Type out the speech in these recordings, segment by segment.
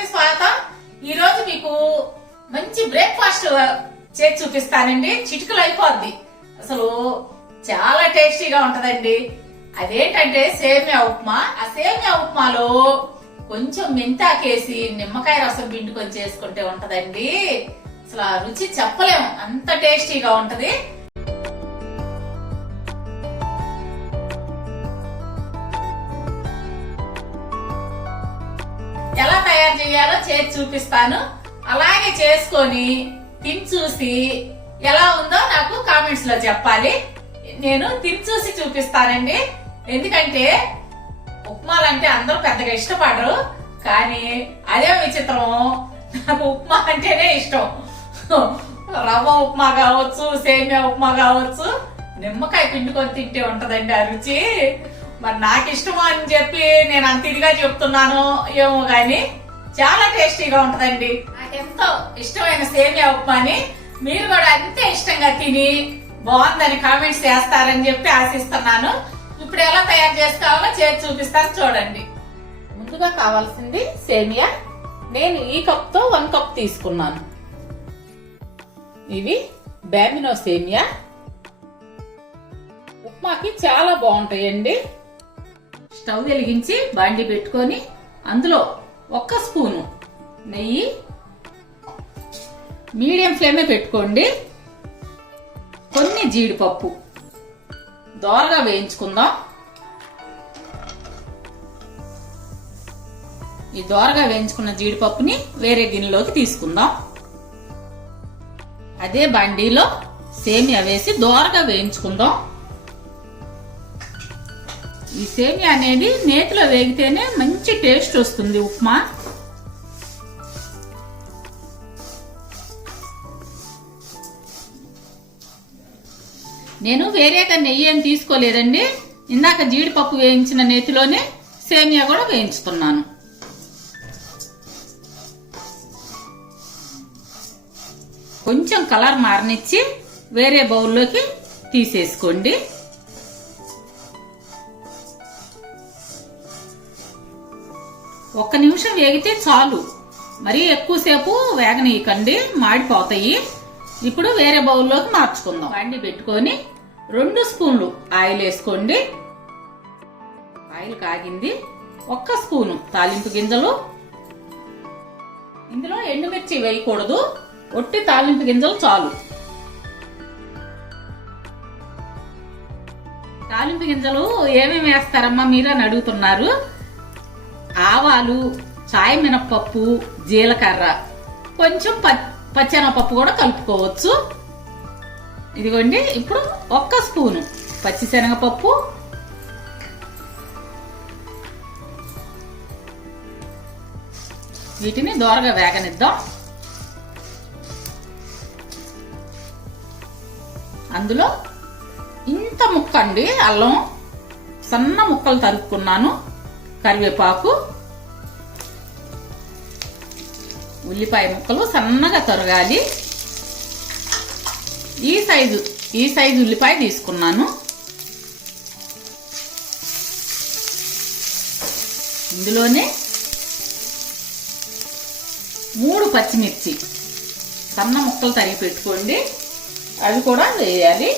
అందరికీ స్వాగతం. ఈ రోజు మీకు మంచి బ్రేక్ఫాస్ట్ చేసి చూపిస్తానండి. చిటికలు అయిపోద్ది. అసలు చాలా టేస్టీగా ఉంటదండి. అదేంటంటే సేమియా ఉప్మా. ఆ సేమియా ఉప్మాలో కొంచెం మెంతాకేసి నిమ్మకాయ రసం పిండుకొని చేసుకుంటే ఉంటదండి. అసలు ఆ రుచి చెప్పలేము అంత టేస్టీగా ఉంటది. చేయాలో చేసి చూపిస్తాను. అలాగే చేసుకొని తిని చూసి ఎలా ఉందో నాకు కామెంట్స్లో చెప్పాలి. నేను తిని చూసి చూపిస్తానండి. ఎందుకంటే ఉప్మాలంటే అందరూ పెద్దగా ఇష్టపడరు. కానీ అదే విచిత్రం నాకు ఉప్మా అంటేనే ఇష్టం. రవ్వ ఉప్మా కావచ్చు సేమియా ఉప్మా కావచ్చు నిమ్మకాయ పిండుకొని తింటే ఉంటదండి ఆ రుచి. మరి నాకు ఇష్టమా అని చెప్పి నేను అంత ఇదిగా చెప్తున్నాను ఏమో కానీ చాలా టేస్టీగా ఉంటదండి. నాకు ఎంతో ఇష్టమైన సేమియా ఉప్మాని మీరు కూడా అంతే ఇష్టంగా తిని బాగుందని కామెంట్స్ చేస్తారని చెప్పి ఆశిస్తున్నాను. ఇప్పుడు ఎలా తయారు చేసుకోవాలో చేసి చూపిస్తాను చూడండి. ముందుగా కావాల్సింది సేమియా. నేను ఈ కప్తో వన్ కప్ తీసుకున్నాను. ఇవి బ్యామినో సేమియా. ఉప్మాకి చాలా బాగుంటాయండి. స్టవ్ వెలిగించి బాండి పెట్టుకొని అందులో ఒక్క స్పూను నెయ్యి మీడియం ఫ్లేమే పెట్టుకోండి. కొన్ని జీడిపప్పు. దోరగా వేయించుకుందాం. ఈ దోరగా వేయించుకున్న జీడిపప్పుని వేరే గిన్నెలోకి తీసుకుందాం. అదే బండిలో సేమియా వేసి దోరగా వేయించుకుందాం. ఈ సేమియా అనేది నేతిలో వేగితేనే మంచి టేస్ట్ వస్తుంది ఉప్మా. నేను వేరేగా నెయ్యి ఏం తీసుకోలేదండి. ఇందాక జీడిపప్పు వేయించిన నేతిలోనే సేమియా కూడా వేయించుతున్నాను. కొంచెం కలర్ మారనిచ్చి వేరే బౌల్లోకి తీసేసుకోండి. ఒక్క నిమిషం వేగితే చాలు. మరీ ఎక్కువసేపు వేగనీయకండి మాడిపోతాయి. ఇప్పుడు వేరే బౌల్లోకి మార్చుకుందాం. వండి పెట్టుకొని రెండు స్పూన్లు ఆయిల్ వేసుకోండి. ఆయిల్ కాగింది. ఒక్క స్పూను తాలింపు గింజలు. ఇందులో ఎండుమిర్చి వేయకూడదు. ఒట్టి తాలింపు గింజలు చాలు. తాలింపు గింజలు ఏమేమి వేస్తారమ్మా మీరు అని అడుగుతున్నారు. ఆవాలు చాయ్ మినప్పప్పు జీలకర్ర కొంచెం పచ్చెనపప్పు కూడా కలుపుకోవచ్చు. ఇదిగోండి ఇప్పుడు ఒక్క స్పూను పచ్చిశనగపప్పు. వీటిని దోరగా వేగనిద్దాం. అందులో ఇంత ముక్క అండి అల్లం సన్న ముక్కలు తరుక్కున్నాను. కరివేపాకు ఉల్లిపాయ ముక్కలు సన్నగా తొరగాలి. ఈ సైజు ఈ సైజు ఉల్లిపాయ తీసుకున్నాను. ఇందులోనే మూడు పచ్చిమిర్చి. సన్న ముక్కలు తరిగి పెట్టుకోండి. అవి కూడా వేయాలి.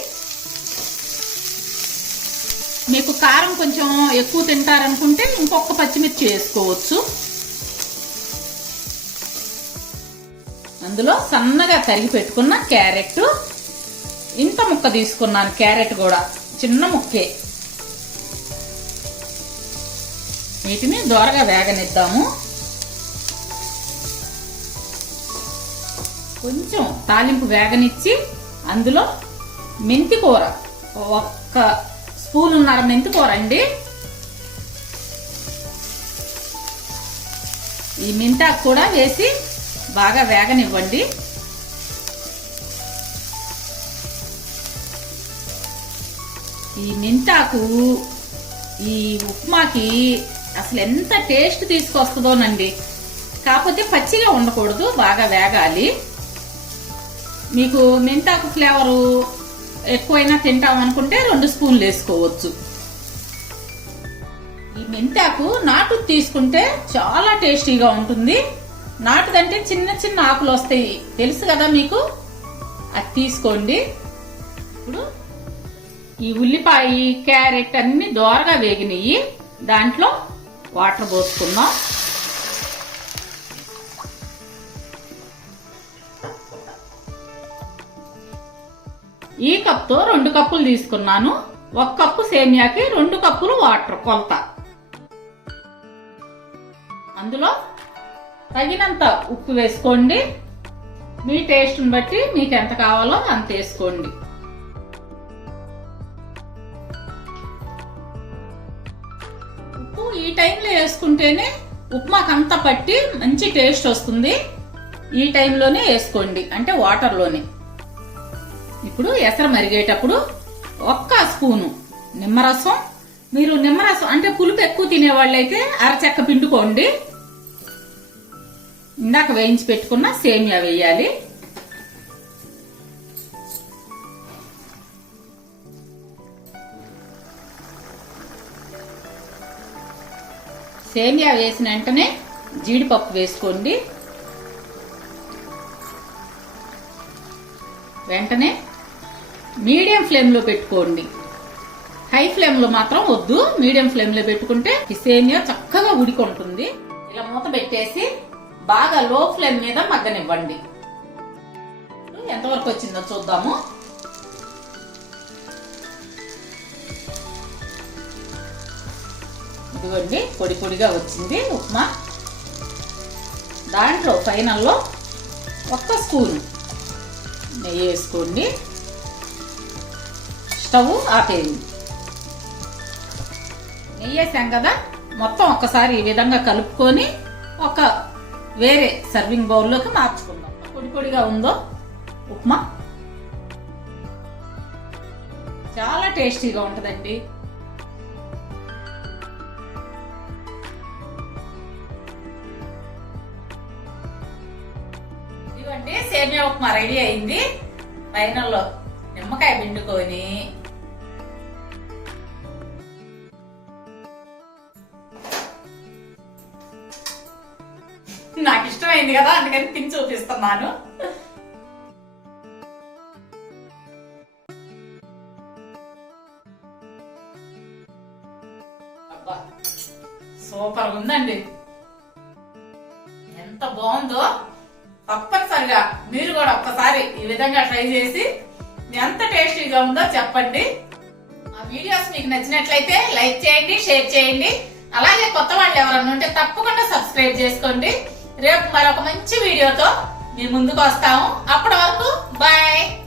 మీకు కారం కొంచెం ఎక్కువ తింటారనుకుంటే ఇంకొక పచ్చిమిర్చి వేసుకోవచ్చు. అందులో సన్నగా తరిగి పెట్టుకున్న క్యారెట్. ఇంత ముక్క తీసుకున్నాను క్యారెట్ కూడా చిన్న ముక్కే. వీటిని దోరగా వేగనిద్దాము. కొంచెం తాలింపు వేగనిచ్చి అందులో మెంతి కూర ఒక్క స్పూన్ ఉన్నర మెంతి ఈ మింతాకు కూడా వేసి బాగా వేగనివ్వండి. ఈ మింతాకు ఈ ఉప్మాకి అసలు ఎంత టేస్ట్ తీసుకొస్తుందోనండి. కాకపోతే పచ్చిగా ఉండకూడదు బాగా వేగాలి. మీకు మింతాకు ఫ్లేవరు ఎక్కువైనా తింటాం అనుకుంటే రెండు స్పూన్లు వేసుకోవచ్చు. ఈ మెంతాకు నాటు తీసుకుంటే చాలా టేస్టీగా ఉంటుంది. నాటుదంటే చిన్న చిన్న ఆకులు వస్తాయి. తెలుసు కదా మీకు? అది తీసుకోండి. ఇప్పుడు ఈ ఉల్లిపాయ క్యారెట్ అన్ని దోరగా వేగినాయి. దాంట్లో వాటర్ పోసుకుందాం. ఈ కప్తో రెండు కప్పులు తీసుకున్నాను. ఒక కప్పు సేమియాకి రెండు కప్పులు వాటర్ కొలత. అందులో తగినంత ఉప్పు వేసుకోండి. మీ టేస్ట్ని బట్టి మీకు ఎంత కావాలో అంత వేసుకోండి. ఉప్పు ఈ టైంలో వేసుకుంటేనే ఉప్మాకంతా పట్టి మంచి టేస్ట్ వస్తుంది. ఈ టైంలోనే వేసుకోండి అంటే వాటర్లోనే. ఇప్పుడు ఎసరు మరిగేటప్పుడు ఒక్క స్పూను నిమ్మరసం. మీరు నిమ్మరసం అంటే పులుపు ఎక్కువ తినేవాళ్ళైతే అరచెక్క పిండుకోండి. ఇందాక వేయించి పెట్టుకున్న సేమియా వేయాలి. సేమియా వేసిన వెంటనే జీడిపప్పు వేసుకోండి. వెంటనే మీడియం ఫ్లేమ్లో పెట్టుకోండి. హై ఫ్లేమ్లో మాత్రం వద్దు. మీడియం ఫ్లేమ్లో పెట్టుకుంటే ఈ సేమియా చక్కగా ఉడికొంటుంది. ఇలా మూత పెట్టేసి బాగా లో ఫ్లేమ్ మీద మగ్గనివ్వండి. ఎంతవరకు వచ్చిందో చూద్దాము. ఇదిగోండి పొడి పొడిగా వచ్చింది ఉప్మా. దాంట్లో ఫైనల్లో ఒక్క స్పూన్ నెయ్యి వేసుకోండి. స్టవ్ ఆపేయండి నెయ్యి వేసాం కదా మొత్తం ఒక్కసారి ఈ విధంగా కలుపుకొని ఒక వేరే సర్వింగ్ బౌల్లోకి మార్చుకుందాం. పొడి పొడిగా ఉందో ఉప్మా. చాలా టేస్టీగా ఉంటుందండి. ఇదిగోండి సేమియా ఉప్మా రెడీ అయింది. పైనలో నిమ్మకాయ పిండుకొని నాకు ఇష్టమైంది కదా అందుకని పిన్ చూపిస్తున్నాను. సూపర్ ఉందండి. ఎంత బాగుందో తప్పనిసరిగా మీరు కూడా ఒక్కసారి ఈ విధంగా ట్రై చేసి ఎంత టేస్టీగా ఉందో చెప్పండి. ఆ వీడియోస్ మీకు నచ్చినట్లయితే లైక్ చేయండి షేర్ చేయండి. అలాగే కొత్త వాళ్ళు ఎవరన్నా ఉంటే తప్పకుండా సబ్స్క్రైబ్ చేసుకోండి. రేపు మరొక మంచి వీడియోతో మీ ముందుకు వస్తాము. అప్పటి వరకు బాయ్